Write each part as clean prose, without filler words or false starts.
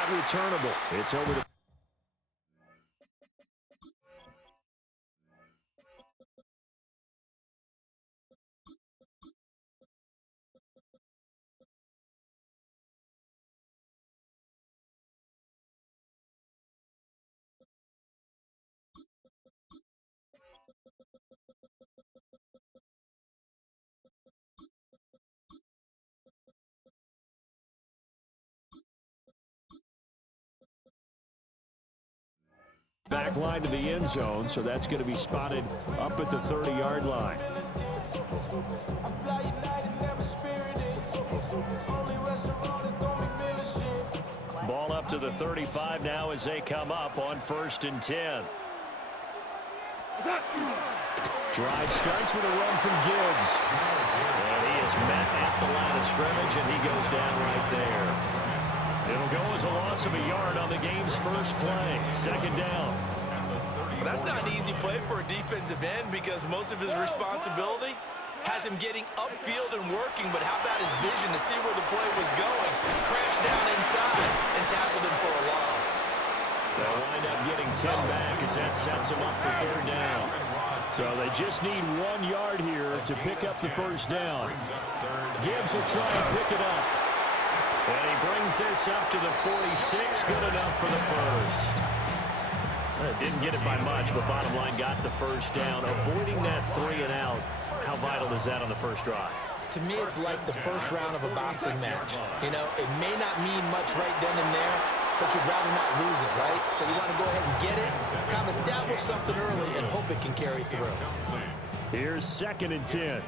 not returnable. It's over to back line to the end zone, so that's going to be spotted up at the 30-yard line. Ball up to the 35 now as they come up on 1st and 10. Drive starts with a run from Gibbs. And he is met at the line of scrimmage, and he goes down right there. It'll go as a loss of a yard on the game's first play. 2nd down. Well, that's not an easy play for a defensive end because most of his responsibility has him getting upfield and working, but how about his vision to see where the play was going? Crashed down inside and tackled him for a loss. They'll wind up getting 10 back as that sets him up for 3rd down. So they just need 1 yard here to pick up the 1st down. Gibbs will try and pick it up. And he brings this up to the 46. Good enough for the first. Didn't get it by much, but bottom line got the 1st down. Avoiding that 3 and out. How vital is that on the first drive? To me, it's like the first round of a boxing match. You know, it may not mean much right then and there, but you'd rather not lose it, right? So you want to go ahead and get it, kind of establish something early, and hope it can carry through. Here's 2nd and 10.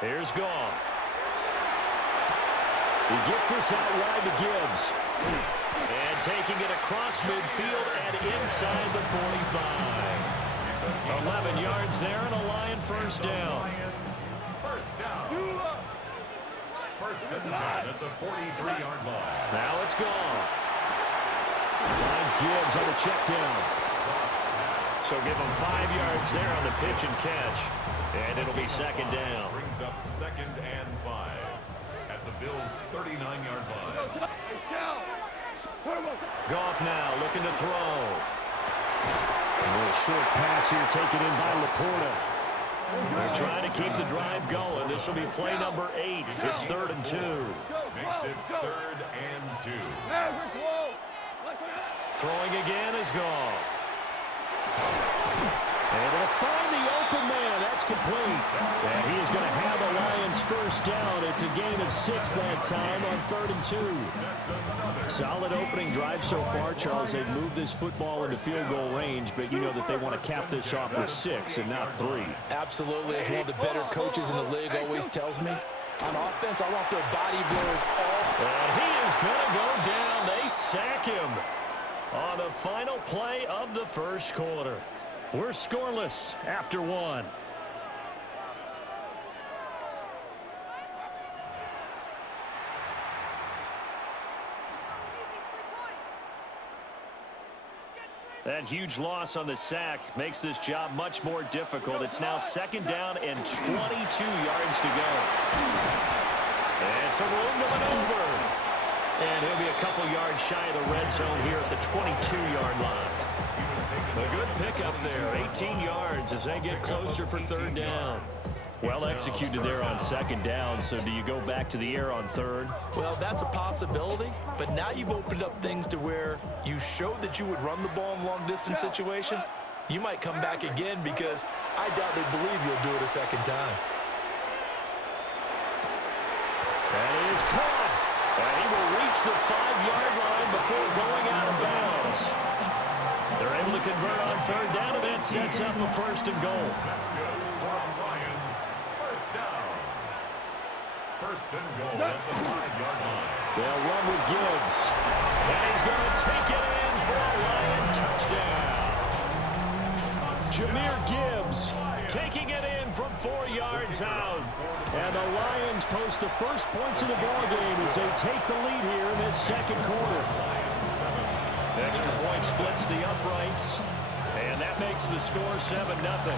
Here's Goff. He gets this out wide to Gibbs. And taking it across midfield and inside the 45. 11 yards there and a Lion 1st down. 1st and 10 at the 43-yard line. Now it's Goff. Finds Gibbs on the check down. So give him 5 yards there on the pitch and catch. And it'll be 2nd down. Brings up 2nd and 5 at the Bills' 39-yard line. Goff now looking to throw. A little short pass here taken in by Laporta. They're trying to keep the drive going. This will be play number 8. It's 3rd and 2. Makes it 3rd and 2. Throwing again is Goff. Able to find the open man. That's complete. And he is going to have the Lions 1st down. It's a gain of 6 that time on 3rd and 2. Solid opening drive so far, Charles. They've moved this football into field goal range, but you know that they want to cap this off with 6 and not 3. Absolutely. As one of the better coaches in the league always tells me, on offense, I want their body blows all. And he is going to go down. They sack him on the final play of the 1st quarter. We're scoreless after 1. That huge loss on the sack makes this job much more difficult. It's now 2nd down and 22 yards to go. And some room to maneuver. And he'll be a couple yards shy of the red zone here at the 22-yard line. A good pickup there, 18 yards as they get closer for 3rd down. Well executed there on 2nd down, so do you go back to the air on 3rd? Well, that's a possibility, but now you've opened up things to where you showed that you would run the ball in long-distance situation. You might come back again because I doubt they believe you'll do it a 2nd time. And he is caught. And he will reach the 5-yard line before going out of bounds. They're able to convert on 3rd down, and that sets up a 1st and goal. That's good for Lions. 1st down. 1st and goal at the 5-yard line. They'll run with Gibbs. And he's going to take it in for a Lion touchdown. Jahmyr Gibbs taking it in from 4 yards out. And the Lions post the first points of the ballgame as they take the lead here in this 2nd quarter. Extra point splits the uprights, and that makes the score 7-0.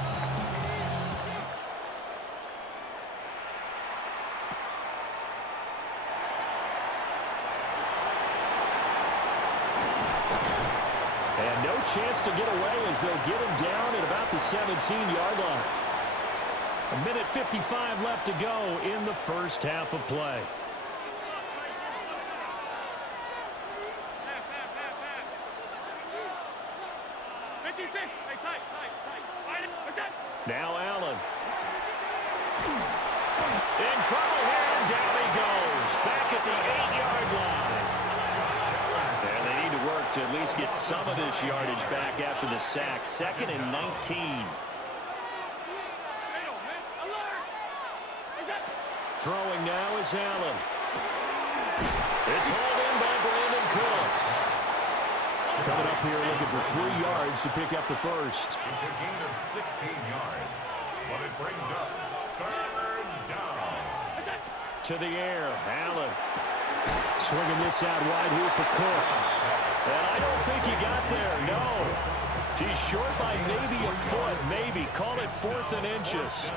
And no chance to get away as they'll get him down at about the 17-yard line. 1:55 left to go in the first half of play. Now Allen. In trouble here, and down he goes. Back at the 8-yard line. And they need to work to at least get some of this yardage back after the sack. 2nd and 19. Throwing now is Allen. It's hauled in by Brandon Cooks. Coming up here looking for 3 yards to pick up the first. It's a gain of 16 yards, but it brings up 3rd down. To the air, Allen. Swinging this out wide here for Cook. And I don't think he got there, no. He's short by maybe a foot, maybe. Call it 4th and inches.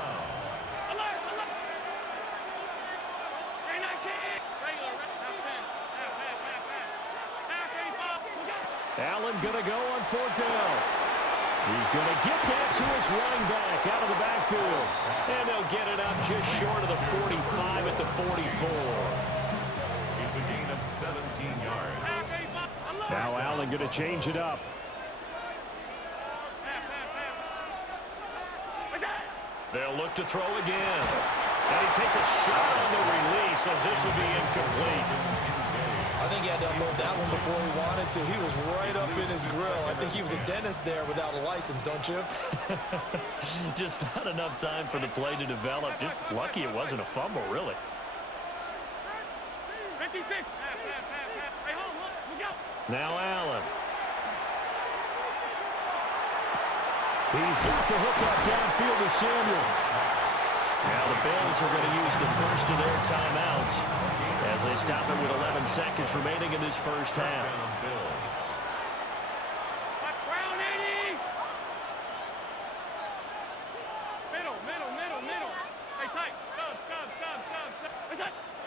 Allen going to go on 4th down. He's going to get that to his running back out of the backfield. And they'll get it up just short of the 45 at the 44. It's a gain of 17 yards. Now Allen going to change it up. They'll look to throw again. And he takes a shot on the release as this will be incomplete. I think he had to unload that one before he wanted to. He was right up in his grill. I think he was a dentist there without a license, don't you? Just not enough time for the play to develop. Just lucky it wasn't a fumble, really. Now Allen. He's got the hook up downfield to Samuel. Now the Bills are going to use the first of their timeouts as they stop it with 11 seconds remaining in this first half.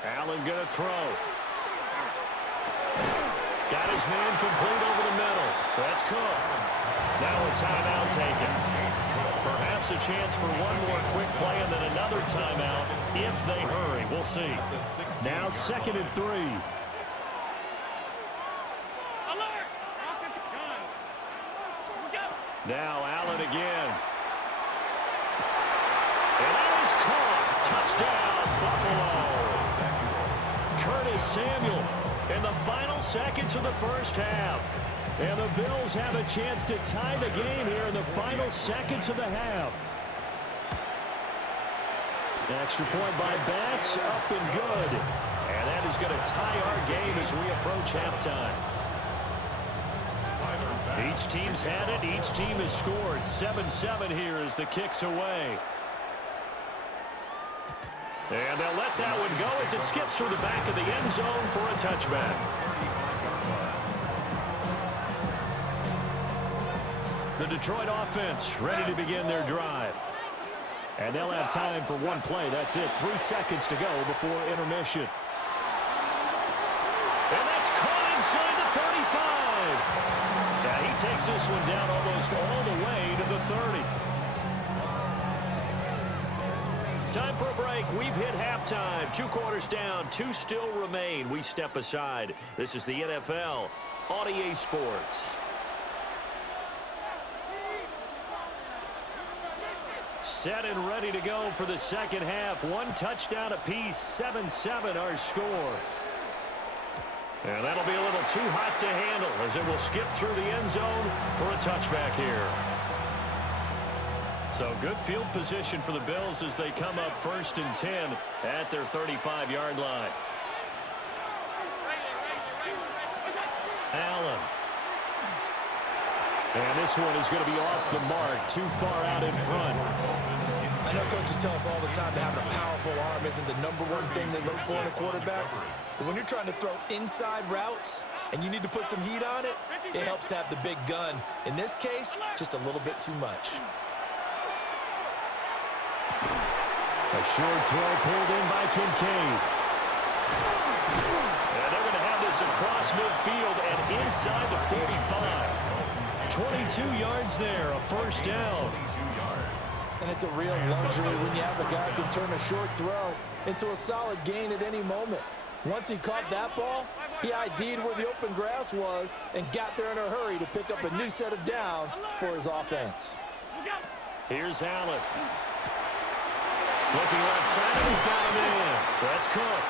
Allen going to throw. Got his man complete over the middle. That's Cook. Now a timeout taken. Perhaps a chance for one more quick play and then another timeout if they hurry. We'll see. Now 2nd and 3. Now Allen again. And that is caught. Touchdown, Buffalo. Curtis Samuel in the final seconds of the first half. And the Bills have a chance to tie the game here in the final seconds of the half. Extra point by Bass, up and good. And that is going to tie our game as we approach halftime. Each team's had it. Each team has scored. 7-7 here as the kick's away. And they'll let that one go as it skips through the back of the end zone for a touchback. The Detroit offense ready to begin their drive. And they'll have time for one play. That's it. 3 seconds to go before intermission. And that's caught inside the 35. Yeah, he takes this one down almost all the way to the 30. Time for a break. We've hit halftime. 2 quarters down. 2 still remain. We step aside. This is the NFL on EA Sports. Set and ready to go for the second half. 1 touchdown apiece. 7-7 our score. And that'll be a little too hot to handle as it will skip through the end zone for a touchback here. So good field position for the Bills as they come up 1st and 10 at their 35-yard line. Allen. And this one is going to be off the mark, too far out in front. I know coaches tell us all the time that having a powerful arm isn't the #1 thing they look for in a quarterback. But when you're trying to throw inside routes and you need to put some heat on it, it helps have the big gun. In this case, just a little bit too much. A short throw pulled in by Kincaid. And they're going to have this across midfield and inside the 45. 22 yards there, a first down. And it's a real luxury when you have a guy who can turn a short throw into a solid gain at any moment. Once he caught that ball, he ID'd where the open grass was and got there in a hurry to pick up a new set of downs for his offense. Here's Allen. Looking left side, he's got him in. That's Cook.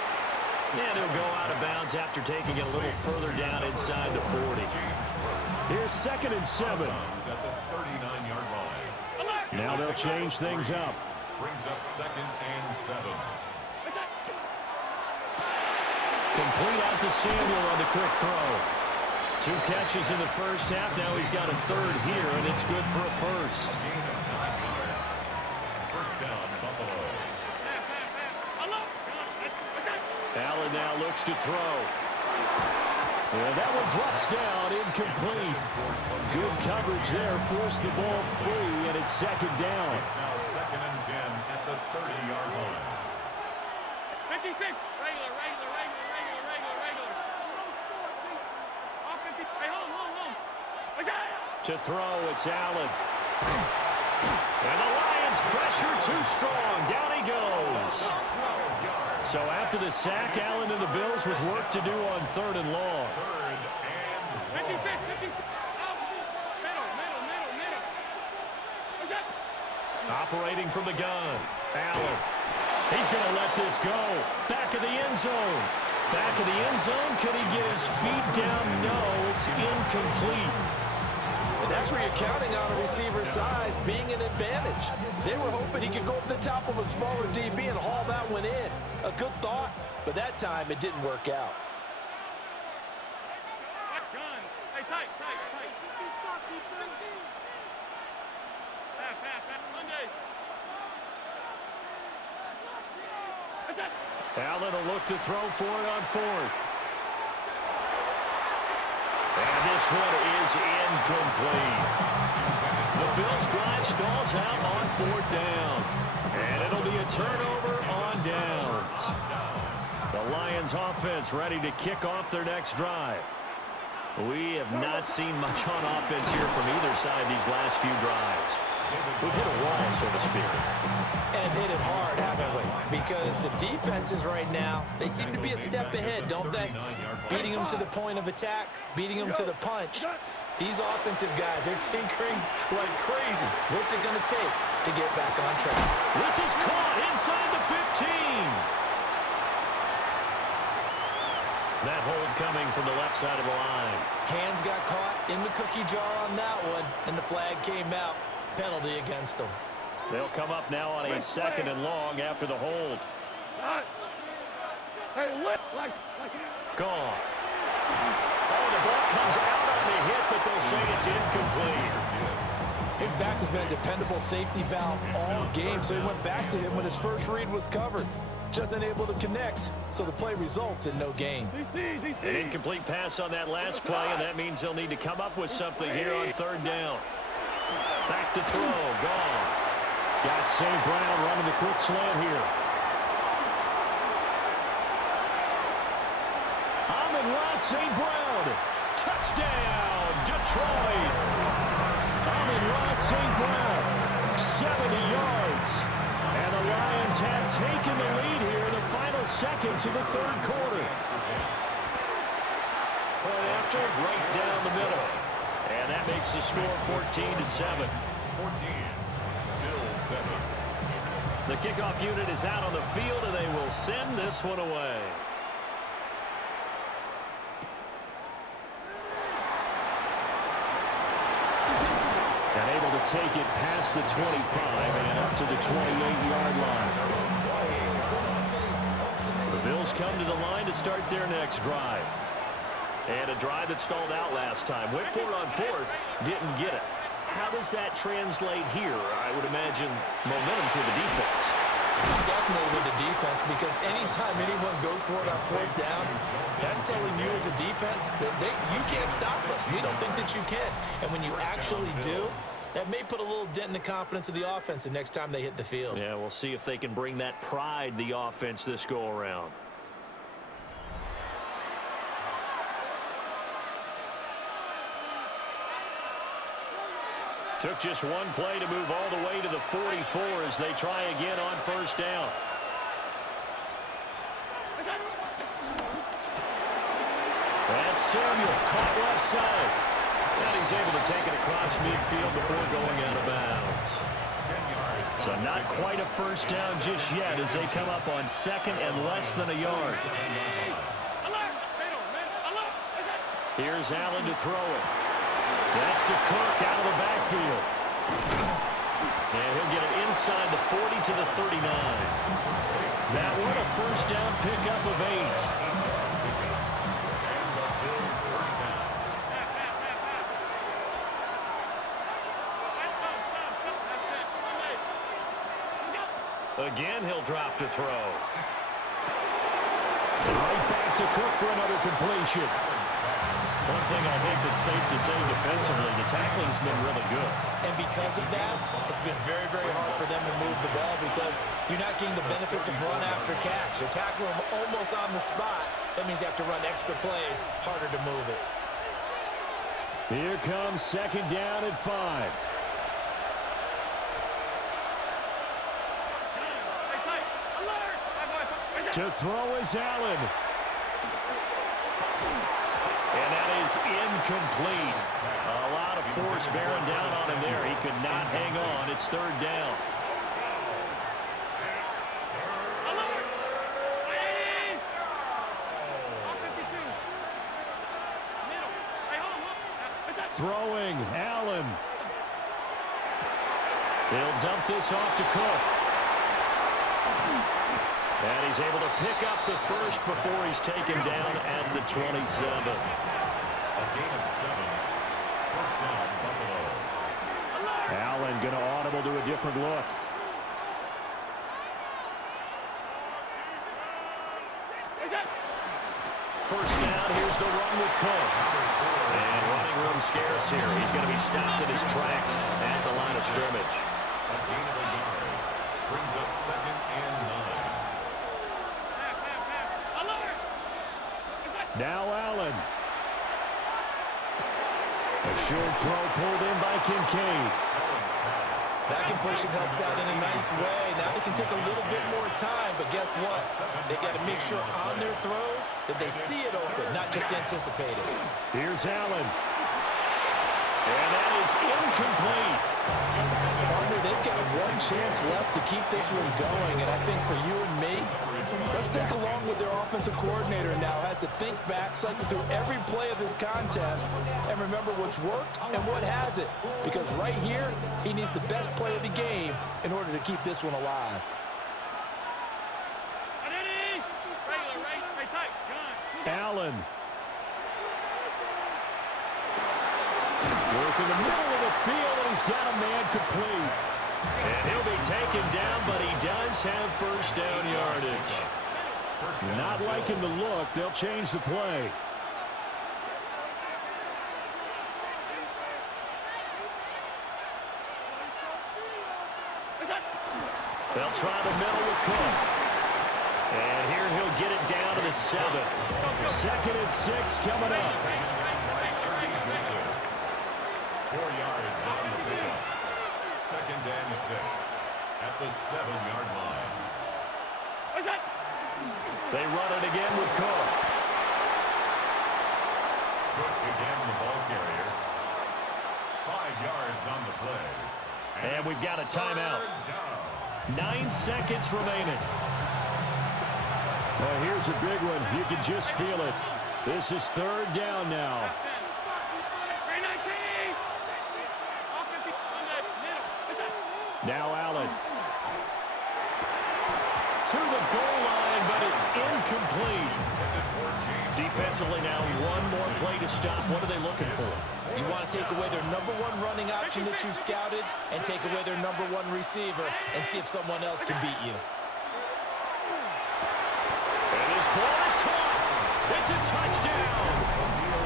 And he'll go out of bounds after taking it a little further down inside the 40. Here's 2nd and 7. Now they'll change things up. Brings up 2nd and 7. Complete out to Samuel on the quick throw. 2 catches in the first half. Now he's got a third here, and it's good for a first. Gain of 9 yards. First down, Buffalo. Allen now looks to throw. And that one drops down, incomplete. Good coverage there, forced the ball free, and it's 2nd down. It's now 2nd and 10 at the 30-yard line. 56. Regular. Offensive. Hey, home. To throw, it's Allen. And the Lions pressure too strong. Down he goes. So after the sack, Allen and the Bills with work to do on 3rd and long. 56. Middle. Operating from the gun. Allen. He's going to let this go. Back of the end zone. Back of the end zone. Could he get his feet down? No, it's incomplete. And that's where you're counting on a receiver's size being an advantage. They were hoping he could go over the top of a smaller DB and haul that one in. A good thought, but that time it didn't work out. Gun. Hey, tight. Pass. Monday. Allen will look to throw for it on 4th. And this one is incomplete. The Bills drive stalls out on 4th down. And it'll be a turnover on downs. The Lions offense ready to kick off their next drive. We have not seen much on offense here from either side these last few drives. We've hit a wall, so to speak. And hit it hard, haven't we? Because the defenses right now, they seem to be a step ahead, don't they? Beating them to the point of attack, beating them to the punch. These offensive guys are tinkering like crazy. What's it going to take to get back on track? This is caught inside the 15. That hold coming from the left side of the line. Hands got caught in the cookie jar on that one, and the flag came out. Penalty against them. They'll come up now on a 2nd and long after the hold. Gone. Oh, the ball comes out on the hit, but they'll say it's incomplete. His back has been a dependable safety valve all game, so he went back to him when his first read was covered. Just unable to connect, so the play results in no gain. An incomplete pass on that last play, and that means they'll need to come up with something here on 3rd down. Back to throw, Goff. Got St. Brown running the quick slant here. Amon-Ra St. Brown. Touchdown, Detroit. Amon-Ra St. Brown, 70 yards. And the Lions have taken the lead here in the final seconds of the 3rd quarter. Point after, right down the middle. And that makes the score 14-7. 14. Bills 7. The kickoff unit is out on the field, and they will send this one away. And able to take it past the 25 and up to the 28-yard line. The Bills come to the line to start their next drive. And a drive that stalled out last time. Went for it on 4th, didn't get it. How does that translate here? I would imagine momentum's with the defense. Definitely with the defense, because anytime anyone goes for it on 4th down, that's telling you as a defense that you can't stop us. We don't think that you can. And when you actually do, that may put a little dent in the confidence of the offense the next time they hit the field. Yeah, we'll see if they can bring that pride, the offense, this go-around. Took just one play to move all the way to the 44 as they try again on first down. That's Samuel, caught left side. And he's able to take it across midfield before going out of bounds. So not quite a first down just yet as they come up on second and less than a yard. Here's Allen to throw it. That's to Cook out of the backfield. And he'll get it inside the 40 to the 39. That one a first down pickup of 8. Again, he'll drop to throw. And right back to Cook for another completion. One thing I think that's safe to say defensively, the tackling's been really good. And because of that, it's been very, very hard for them to move the ball because you're not getting the benefits of run after catch. You're tackling them almost on the spot. That means you have to run extra plays, harder to move it. Here comes second down at 5. To throw is Allen. And that is incomplete. A lot of force bearing down on him there. He could not hang on. It's third down. Throwing, Allen. He'll dump this off to Cook. And he's able to pick up the first before he's taken down at the 27. A gain of 7. First down, Buffalo. Allen going to audible to a different look. First down, here's the run with Cook. And running room scarce here. He's going to be stopped in his tracks at the line of scrimmage. A gain of a yard. Brings up second and 9. Now Allen. A short throw pulled in by Kincaid. That completion helps out in a nice way. Now they can take a little bit more time, but guess what? They got to make sure on their throws that they see it open, not just anticipate it. Here's Allen. And that is incomplete. Partner, they've got one chance left to keep this one going, and I think for you and me, let's think along with their offensive coordinator now. Has to think back, cycle through every play of this contest, and remember what's worked and what hasn't. Because right here, he needs the best play of the game in order to keep this one alive. Allen. Work in the middle of the field, and he's got a man complete. And he'll be taken down, but he does have first down yardage. Not liking the look. They'll change the play. They'll try the middle with Cook. And here he'll get it down to the 7. Second and 6 coming up. 4 yards on the pickup. Second and 6 at the 7-yard line. They run it again with Cook. Cook again, the ball carrier. 5 yards on the play. And we've got a timeout. 9 seconds remaining. Well, here's a big one. You can just feel it. This is third down now. Now Allen. To the goal line, but it's incomplete. Defensively now, one more play to stop. What are they looking for? You want to take away their number 1 running option that you've scouted and take away their number 1 receiver and see if someone else can beat you. And his ball is caught. It's a touchdown.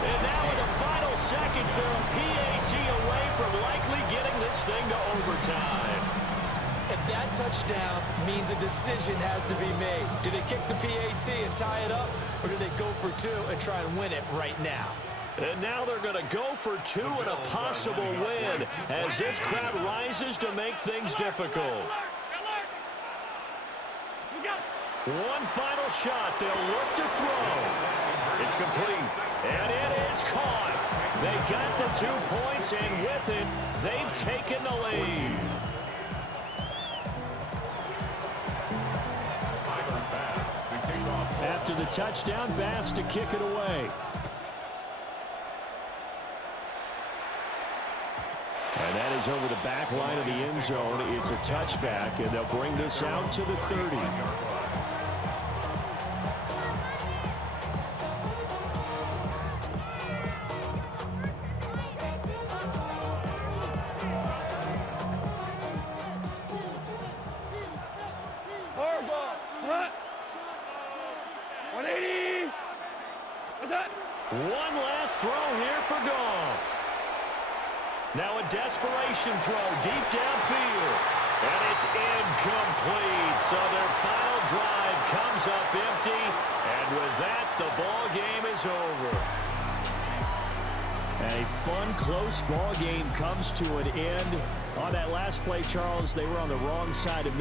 And now in the final seconds, they're a PAT away from likely getting this thing to overtime. And that touchdown means a decision has to be made. Do they kick the PAT and tie it up, or do they go for 2 and try and win it right now? And now they're going to go for two and a possible win as this crowd rises to make things difficult. One final shot. They'll look to throw. It's complete. And it is caught. They got the 2 points, and with it, they've taken the lead. After the touchdown, Bass to kick it away. And that is over the back line of the end zone. It's a touchback, and they'll bring this out to the 30. One last throw here for Goff. Now a desperation throw deep downfield. And it's incomplete. So their final drive comes up empty. And with that, the ball game is over. A fun, close ball game comes to an end. On that last play, Charles, they were on the wrong side of